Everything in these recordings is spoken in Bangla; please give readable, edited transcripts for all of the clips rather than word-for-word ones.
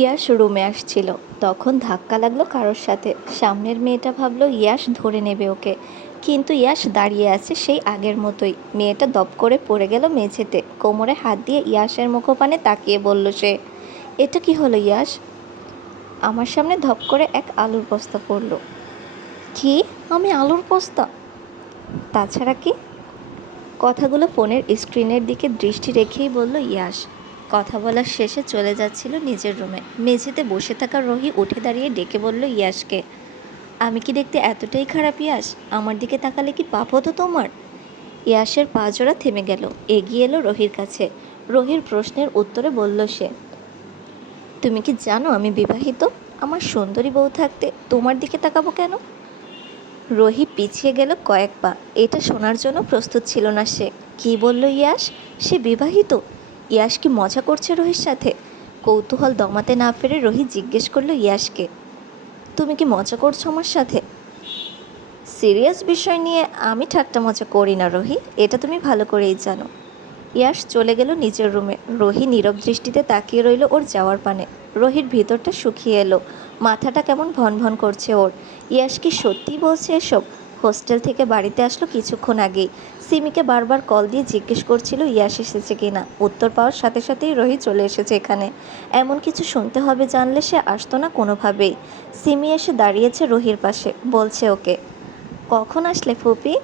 ইয়াশ রুমে আসছিল, তখন ধাক্কা লাগলো কারোর সাথে। সামনের মেয়েটা ভাবলো ইয়াশ ধরে নেবে ওকে, কিন্তু ইয়াশ দাঁড়িয়ে আছে সেই আগের মতোই। মেয়েটা দপ করে পড়ে গেল মেঝেতে, কোমরে হাত দিয়ে ইয়াশের মুখপানে তাকিয়ে বলল সে, এটা কি হলো ইয়াশ? আমার সামনে ধপ করে এক আলুর বস্তা পড়ল। কি? আমি আলুর বস্তা? তাছাড়া কি? কথাগুলো ফোনের স্ক্রিনের দিকে দৃষ্টি রেখেই বলল ইয়াশ। কথা বলার শেষে চলে যাচ্ছিল নিজের রুমে। মেঝেতে বসে থাকা রোহি উঠে দাঁড়িয়ে ডেকে বলল ইয়াশকে, আমি কি দেখতে এতটাই খারাপ ইয়াশ? আমার দিকে তাকালে কি পাপ হতো তোমার? ইয়াশের পা জোড়া থেমে গেল, এগিয়ে এলো রোহির কাছে। রোহির প্রশ্নের উত্তরে বলল সে, তুমি কি জানো আমি বিবাহিত? আমার সুন্দরী বউ থাকতে তোমার দিকে তাকাবো কেন? রোহি পিছিয়ে গেল কয়েক পা। এটা শোনার জন্য প্রস্তুত ছিল না সে। কি বলল ইয়াশ? সে বিবাহিত? ইয়াশ কি মজা করছে রোহির সাথে? কৌতূহল দমাতে না পেরে রোহি জিজ্ঞেস করলো ইয়াশকে, তুমি কি মজা করছো আমার সাথে? সিরিয়াস বিষয় নিয়ে আমি ঠাট্টা মজা করি না রোহি, এটা তুমি ভালো করেই জানো। ইয়াশ চলে গেল নিজের রুমে। রোহি নীরব দৃষ্টিতে তাকিয়ে রইল ওর যাওয়ার পানে। রোহির ভিতরটা শুকিয়ে এলো, মাথাটা কেমন ভন ভন করছে ওর। ইয়াশ কি সত্যিই বলছে এসব? হোস্টেল থেকে বাড়িতে আসলো কিছুক্ষণ আগেই। সিমিকে বারবার কল দিয়ে জিজ্ঞেস করছিল ইয়াশ এসেছে কিনা। উত্তর পাওয়ার সাথে সাথেই রোহি চলে এসেছে এখানে। এমন কিছু শুনতে হবে জানলে সে আসতো না কোনোভাবেই। সিমি এসে দাঁড়িয়েছে রোহির পাশে, বলছে ওকে, কখন আসলে ফুপি?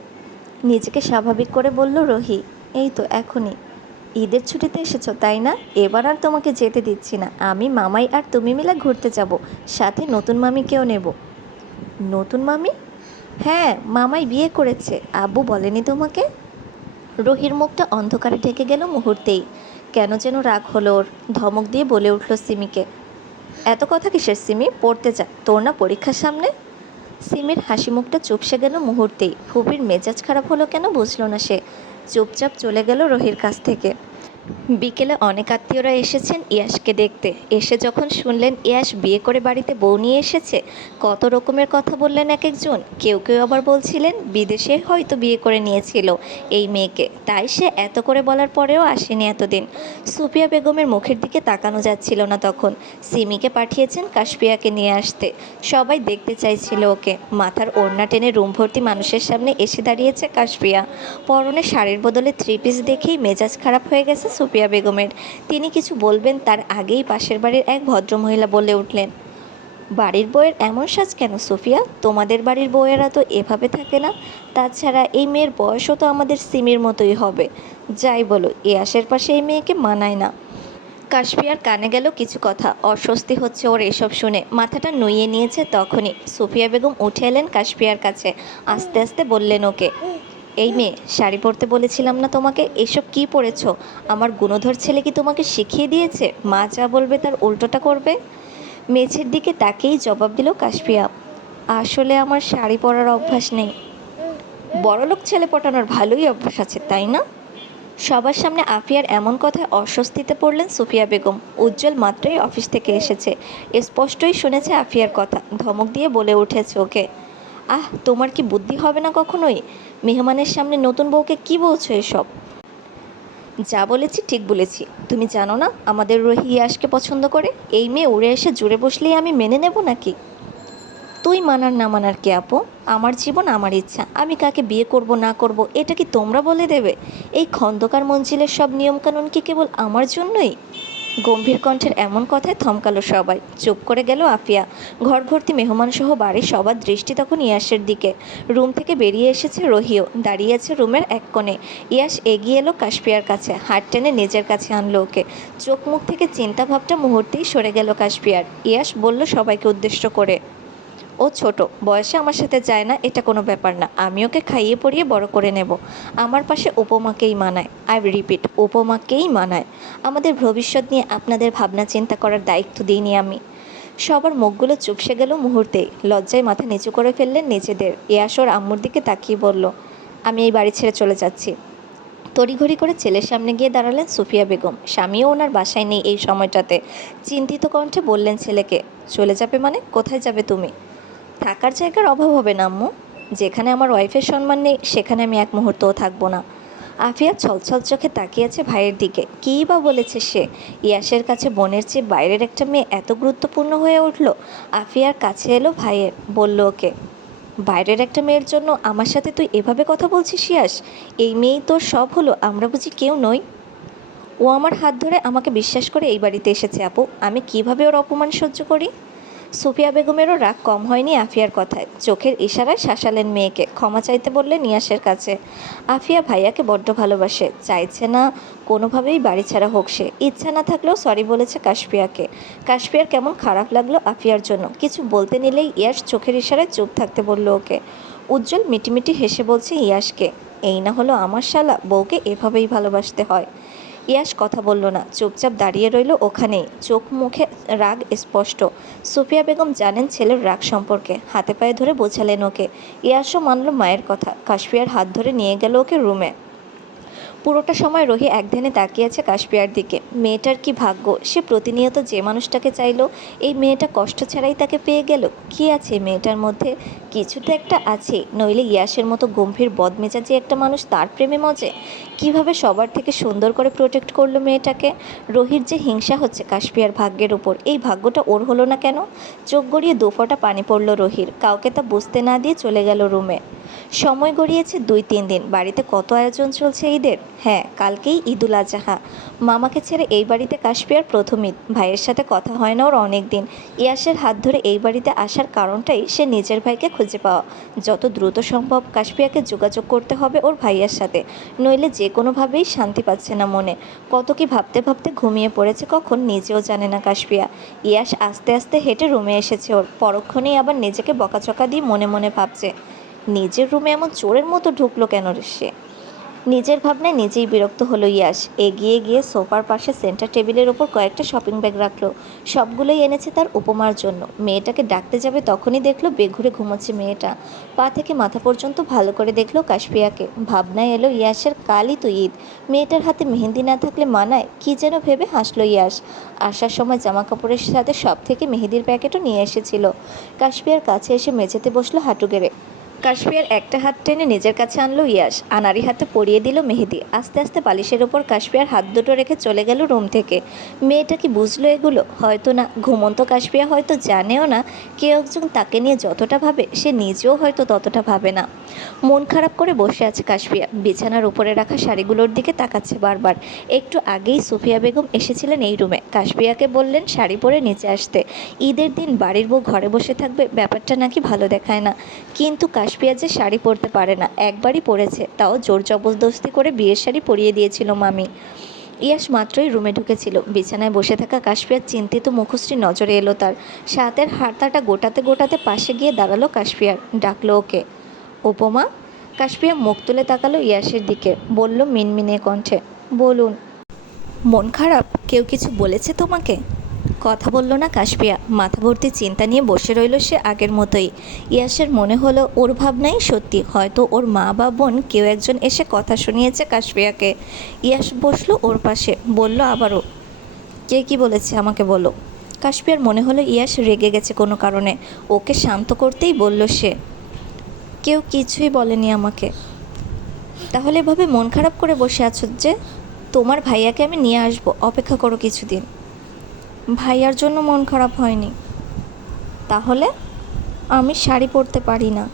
নিজেকে স্বাভাবিক করে বলল রোহি, এই তো এখনই। ঈদের ছুটিতে এসেছো তাই না? এবার আর তোমাকে যেতে দিচ্ছি না। আমি, মামাই আর তুমি মিলে ঘুরতে যাব, সাথে নতুন মামিকেও নেব। নতুন মামি? হ্যাঁ, মামাই বিয়ে করেছে। আব্বু বলেনি তোমাকে? রোহির মুখটা অন্ধকারে ঢেকে গেল মুহূর্তেই। কেন যেন রাগ হলো ওর। ধমক দিয়ে বলে উঠল সিমিকে, এত কথা কিসের সিমি? পড়তে যা, তোর না পরীক্ষার সামনে? সিমির হাসি মুখটা চুপসে গেল মুহূর্তেই। ফুপির মেজাজ খারাপ হলো কেন বুঝল না সে। চুপচাপ চলে গেল রোহির কাছ থেকে। বিকেলে অনেক আত্মীয়রা এসেছেন ইয়াশকে দেখতে। এসে যখন শুনলেন ইয়াশ বিয়ে করে বাড়িতে বউ নিয়ে এসেছে, কত রকমের কথা বললেন এক একজন। কেউ কেউ আবার বলছিলেন বিদেশে হয়তো বিয়ে করে নিয়েছিল এই মেয়েকে, তাই সে এত করে বলার পরেও আসেনি এতদিন। সুফিয়া বেগমের মুখের দিকে তাকানো যাচ্ছিল না তখন। সিমিকে পাঠিয়েছেন কাশপিয়াকে নিয়ে আসতে। সবাই দেখতে চাইছিল ওকে। মাথার ওড়না টেনে রুম ভর্তি মানুষের সামনে এসে দাঁড়িয়েছে কাশপিয়া। পরনে শাড়ির বদলে থ্রি পিস দেখেই মেজাজ খারাপ হয়ে গেছে সুফিয়া বেগমের। তিনি কিছু বলবেন তার আগেই পাশের বাড়ির এক ভদ্রমহিলা বলে উঠলেন, বাড়ির বউয়ের এমন সাজ কেন সুফিয়া? তোমাদের বাড়ির বউয়েরা তো এভাবে থাকে না। তাছাড়া এই মেয়ের বয়সও তো আমাদের সিমির মতোই হবে। যাই বলো, ইয়াসের পাশে এই মেয়েকে মানায় না। কাশপিয়ার কানে গেল কিছু কথা। অস্বস্তি হচ্ছে ওর এসব শুনে। মাথাটা নুইয়ে নিয়েছে তখনই। সুফিয়া বেগম উঠে এলেন কাশপিয়ার কাছে। আস্তে আস্তে বললেন ওকে, এই মেয়ে, শাড়ি পরতে বলেছিলাম না তোমাকে? এসব কি পরেছো? আমার গুণধর ছেলে কি তোমাকে শিখিয়ে দিয়েছে মা যা বলবে তার উল্টোটা করবে? মেঝের দিকে তাকেই জবাব দিল কাশপিয়া, আসলে আমার শাড়ি পরার অভ্যাস নেই। বড়লোক ছেলে পটানোর ভালোই অভ্যাস আছে তাই না? সবার সামনে আফিয়ার এমন কথায় অস্বস্তিতে পড়লেন সুফিয়া বেগম। উজ্জ্বল মাত্রই অফিস থেকে এসেছে, স্পষ্টই শুনেছে আফিয়ার কথা। ধমক দিয়ে বলে উঠেছে ওকে, আহ, তোমার কি বুদ্ধি হবে না কখনোই? মেহমানের সামনে নতুন বউকে কি বলছো এসব? যা বলেছি ঠিক বলেছি। তুমি জানো না আমাদের রোহি ইয়াশকে পছন্দ করে? এই মেয়ে উড়ে এসে জুড়ে বসলেই আমি মেনে নেব নাকি? তুই মানার না মানার কে আপু? আমার জীবন আমার ইচ্ছা, আমি কাকে বিয়ে করব না করব এটা কি তোমরা বলে দেবে? এই খন্দকার মঞ্জিলের সব নিয়মকানুন কি কেবল আমার জন্যই? গম্ভীর কণ্ঠের এমন কথায় থমকালো সবাই। চুপ করে গেল আফিয়া। ঘর ভর্তি মেহমানসহ বাড়ির সবার দৃষ্টি তখন ইয়াসের দিকে। রুম থেকে বেরিয়ে এসেছে রোহিও, দাঁড়িয়ে আছে রুমের এক কোণে। ইয়াস এগিয়ে এলো কাশপিয়ার কাছে, হাত টেনে নিজের কাছে আনলো ওকে। চোখ মুখ থেকে চিন্তাভাবটা মুহূর্তেই সরে গেল কাশপিয়ার। ইয়াস বলল সবাইকে উদ্দেশ্য করে, ও ছোট, বয়সে আমার সাথে যায় না এটা কোনো ব্যাপার না। আমি ওকে খাইয়ে পরিয়ে বড় করে নেব। আমার পাশে উপমাকেই মানায়। আই রিপিট, উপমাকেই মানায়। আমাদের ভবিষ্যৎ নিয়ে আপনাদের ভাবনা চিন্তা করার দায়িত্ব দিইনি আমি। সবার মুখগুলো চুপসে গেল মুহূর্তেই। লজ্জায় মাথা নিচু করে ফেললেন নিজেদের। ইয়াসর আম্মুর দিকে তাকিয়ে বলল, আমি এই বাড়ি ছেড়ে চলে যাচ্ছি। তড়িঘড়ি করে ছেলের সামনে গিয়ে দাঁড়ালেন সুফিয়া বেগম। স্বামীও ওনার বাসায় নেই এই সময়টাতে। চিন্তিত কণ্ঠে বললেন ছেলেকে, চলে যাবে মানে? কোথায় যাবে তুমি? থাকার জায়গার অভাব হবে না আম্মু। যেখানে আমার ওয়াইফের সম্মান নেই সেখানে আমি এক মুহূর্তও থাকবো না। আফিয়া ছলছল চোখে তাকিয়ে আছে ভাইয়ের দিকে। কী বা বলেছে সে? ইয়াসের কাছে বোনের চেয়ে বাইরের একটা মেয়ে এত গুরুত্বপূর্ণ হয়ে উঠল। আফিয়ার কাছে এলো ভাইয়ের, বলল ওকে, বাইরের একটা মেয়ের জন্য আমার সাথে তুই এভাবে কথা বলছিস ইয়াস? এই মেয়েই তোর সব হলো? আমরা বুঝি কেউ নই? ও আমার হাত ধরে আমাকে বিশ্বাস করে এই বাড়িতে এসেছে আপু, আমি কিভাবে ওর অপমান সহ্য করি? সুফিয়া বেগমেরও রাগ কম হয়নি আফিয়ার কথায়। চোখের ইশারায় শাসালেন মেয়েকে, ক্ষমা চাইতে বললেন ইয়াসের কাছে। আফিয়া ভাইয়াকে বড্ড ভালোবাসে, চাইছে না কোনোভাবেই বাড়ি ছাড়া হোক সে। ইচ্ছা না থাকলেও সরি বলেছে কাশপিয়াকে। কাশপিয়ার কেমন খারাপ লাগলো আফিয়ার জন্য। কিছু বলতে নিলেই ইয়াস চোখের ইশারায় চুপ থাকতে বলল ওকে। উজ্জ্বল মিটিমিটি হেসে বলছে ইয়াসকে, এই না হলো আমার শালা, বউকে এভাবেই ভালোবাসতে হয়। ইয়াস কথা বলল না, চুপচাপ দাঁড়িয়ে রইল ওখানেই, চোখ মুখে রাগ স্পষ্ট। সুফিয়া বেগম জানেন ছেলের রাগ সম্পর্কে, হাতে পায়ে ধরে বোঝালেন ওকে। ইয়াসও মানল মায়ের কথা, কাশপিয়ার হাত ধরে নিয়ে গেল ওকে রুমে। পুরোটা সময় রোহি একধানে তাকিয়ে আছে কাশপিয়ার দিকে। মেয়েটার কি ভাগ্য, সে প্রতিনিয়ত যে মানুষটাকে চাইলো, এই মেয়েটা কষ্ট ছাড়াই তাকে পেয়ে গেল। কি আছে মেয়েটার মধ্যে? কিছু তো একটা আছে, নইলে ইয়াসের মতো গম্ভীর বদমেজাজি একটা মানুষ তার প্রেমে মজে। কিভাবে সবার থেকে সুন্দর করে প্রোটেক্ট করলো মেয়েটাকে। রোহির যে হিংসা হচ্ছে কাশপিয়ার ভাগ্যের ওপর, এই ভাগ্যটা ওর হলো না কেন? চোখ গড়িয়ে দুফোঁটা পানি পড়ল রোহির, কাউকে তা বুঝতে না দিয়ে চলে গেল রুমে। সময় গড়িয়েছে 2-3 দিন। বাড়িতে কত আয়োজন চলছে ঈদের। হ্যাঁ, কালকেই ঈদুল আজহা। মামাকে ছেড়ে এই বাড়িতে কাশপিয়ার প্রথম ঈদ। ভাইয়ের সাথে কথা হয় না ওর অনেক দিন। ইয়াসের হাত ধরে এই বাড়িতে আসার কারণটাই সে নিজের ভাইকে খুঁজে পাওয়া। যত দ্রুত সম্ভব কাশপিয়াকে যোগাযোগ করতে হবে ওর ভাইয়ের সাথে, নইলে যে কোনোভাবেই শান্তি পাচ্ছে না মনে। কত কি ভাবতে ভাবতে ঘুমিয়ে পড়েছে কখন নিজেও জানে না কাশপিয়া। ইয়াস আস্তে আস্তে হেঁটে রুমে এসেছে ওর, পরক্ষণেই আবার নিজেকে বকাচকা দিয়ে মনে মনে ভাবছে, নিজের রুমে এমন চোরের মতো ঢুকলো কেন রে সে? নিজের ভাবনায় নিজেই বিরক্ত হলো ইয়াস। এগিয়ে গিয়ে সোফার পাশে সেন্টার টেবিলের ওপর কয়েকটা শপিং ব্যাগ রাখলো। সবগুলোই এনেছে তার উপমার জন্য। মেয়েটাকে ডাকতে যাবে তখনই দেখলো বেঘুরে ঘুমোচ্ছে মেয়েটা। পা থেকে মাথা পর্যন্ত ভালো করে দেখলো কাশপিয়াকে। ভাবনায় এলো ইয়াসের কালই তো ঈদ, মেয়েটার হাতে মেহেন্দি না থাকলে মানায় কি যেন ভেবে হাসলো ইয়াস। আসার সময় জামা কাপড়ের সাথে সব থেকে মেহেদির প্যাকেটও নিয়ে এসেছিল। কাশপিয়ার কাছে এসে মেঝেতে বসলো হাঁটু গেড়ে। কাশপিয়ার একটা হাত টেনে নিজের কাছে আনলো ইয়াস, আনারি হাতে পরিয়ে দিল মেহেদি। আস্তে আস্তে বালিশের ওপর কাশপিয়ার হাত দুটো রেখে চলে গেল রুম থেকে। মেয়েটা কি বুঝলো এগুলো? হয়তো না। ঘুমন্ত কাশপিয়া হয়তো জানেও না কেউ একজন তাকে নিয়ে যতটা ভাবে সে নিজেও হয়তো ততটা ভাবে না। মন খারাপ করে বসে আছে কাশপিয়া, বিছানার উপরে রাখা শাড়িগুলোর দিকে তাকাচ্ছে বারবার। একটু আগেই সুফিয়া বেগম এসেছিলেন এই রুমে, কাশপিয়াকে বললেন শাড়ি পরে নিচে আসতে। ঈদের দিন বাড়ির বউ ঘরে বসে থাকবে, ব্যাপারটা নাকি ভালো দেখায় না। কিন্তু কাশপিয়া যে শাড়ি পরতে পারে না, একবারই পরেছে, তাও জোর জবরদস্তি করে বিয়ের শাড়ি পরিয়ে দিয়েছিল মামি। ইয়াস মাত্রই রুমে ঢুকেছিল। বিছানায় বসে থাকা কাশপিয়ার চিন্তিত মুখশ্রী নজরে এলো তার। হাতের হাড়তাটা গোটাতে গোটাতে পাশে গিয়ে দাঁড়ালো কাশপিয়ার, ডাকলো ওকে, উপমা। কাশপিয়া মুখ তুলে তাকালো ইয়াসের দিকে, বলল মিনমিনে কণ্ঠে, বলুন। মন খারাপ? কেউ কিছু বলেছে তোমাকে? কথা বলল না কাশপিয়া, মাথা ভর্তি চিন্তা নিয়ে বসে রইল সে আগের মতোই। ইয়াসের মনে হলো ওর ভাবনাই সত্যি, হয়তো ওর মা বা বোন কেউ একজন এসে কথা শুনিয়েছে কাশপিয়াকে। ইয়াস বসলো ওর পাশে, বলল আবারও, কে কি বলেছে আমাকে বলো। কাশপিয়ার মনে হলো ইয়াস রেগে গেছে কোনো কারণে। ওকে শান্ত করতেই বলল সে, কেউ কিছুই বলেনি আমাকে। তাহলে এভাবে মন খারাপ করে বসে আছো যে? তোমার ভাইয়াকে আমি নিয়ে আসবো, অপেক্ষা করো কিছুদিন। ভাইয়ার জন্য মন খারাপ হয়নি। তাহলে? আমি শাড়ি পরতে পারি না।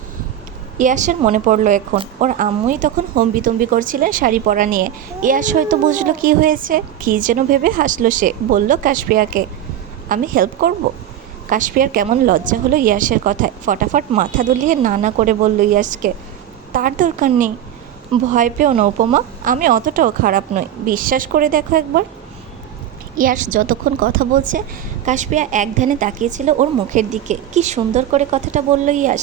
ইয়াসের মনে পড়লো এখন, ওর আম্মুই তখন হম্বিতম্বি করছিলেন শাড়ি পরা নিয়ে। ইয়াস হয়তো বুঝলো কি হয়েছে, কী যেন ভেবে হাসলো সে, বলল কাশপিয়াকে, আমি হেল্প করব। কাশপিয়ার কেমন লজ্জা হলো ইয়াসের কথায়, ফটাফট মাথা দুলিয়ে না না করে বলল ইয়াসকে, তার দরকার নেই। ভয় পেও না উপমা, আমি অতটাও খারাপ নই, বিশ্বাস করে দেখো একবার। ইয়াস যতক্ষণ কথা বলছে কাশপিয়া একধানে তাকিয়েছিল ওর মুখের দিকে। কি সুন্দর করে কথাটা বলল ইয়াস।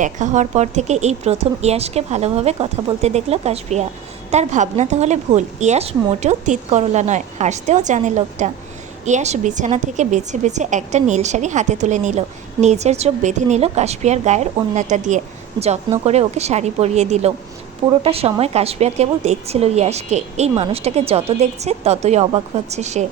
দেখা হওয়ার পর থেকে এই প্রথম ইয়াসকে ভালোভাবে কথা বলতে দেখলো কাশপিয়া। তার ভাবনা তাহলে ভুল, ইয়াস মোটেও তিত করলা নয়, হাসতেও জানে লোকটা। ইয়াস বিছানা থেকে বেছে বেছে একটা নীল শাড়ি হাতে তুলে নিল, নিজের চোখ বেঁধে নিল কাশপিয়ার গায়ের ওড়নাটা দিয়ে, যত্ন করে ওকে শাড়ি পরিয়ে দিল। পুরোটা সময় কাশপিয়া কেবল দেখছিল ইয়াসকে। এই মানুষটাকে যত দেখছে ততই অবাক হচ্ছে সে।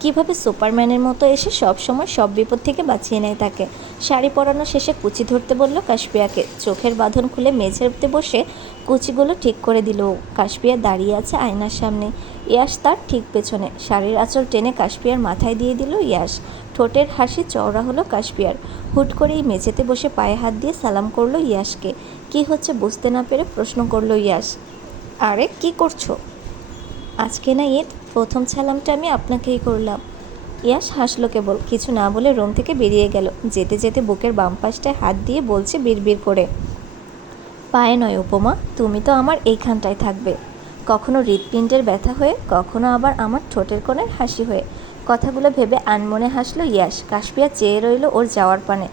কিভাবে সুপারম্যানের মতো এসে সব সময় সব বিপদ থেকে বাঁচিয়ে নেয় তাকে। শাড়ি পরানো শেষে কুচি ধরতে বলল কাশপিয়াকে। চোখের বাঁধন খুলে মেঝেতে বসে কুচিগুলো ঠিক করে দিল ও। কাশপিয়া দাঁড়িয়ে আছে আয়নার সামনে, ইয়াশ তার ঠিক পেছনে। শাড়ির আঁচল টেনে কাশপিয়ার মাথায় দিয়ে দিল ইয়াশ। ঠোঁটের হাসি চওড়া হলো কাশপিয়ার। হুট করেই মেঝেতে বসে পায়ে হাত দিয়ে সালাম করলো ইয়াশকে। কি হচ্ছে বুঝতে না পেরে প্রশ্ন করলো ইয়াশ, আরে কি করছো? আজকে না ঈদ, প্রথম সালামটা আমি আপনাকেই করলাম। ইয়াশ হাসলো কেবল, কিছু না বলে রুম থেকে বেরিয়ে গেল। যেতে যেতে বুকের বাম পাশটায় হাত দিয়ে বলছে বিড়বিড় করে, পায়ে নয় উপমা, তুমি তো আমার এইখানটায় থাকবে। কখনো হৃৎপিণ্ডের ব্যথা হয়ে, কখনো আবার আমার ঠোঁটের কোণের হাসি হয়ে। কথাগুলো ভেবে আনমনে হাসলো ইয়াশ। কাশপিয়া চেয়ে রইল ওর যাওয়ার পানে।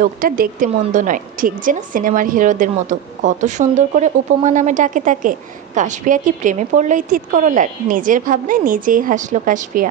লোকটা দেখতে মন্দ নয়, ঠিক যেন সিনেমার হিরোদের মতো। কত সুন্দর করে উপমা নামে ডাকে তাকে। কাশপিয়া কি প্রেমে পড়ল এই তিতকরলার? নিজের ভাবনায় নিজেই হাসলো কাশপিয়া।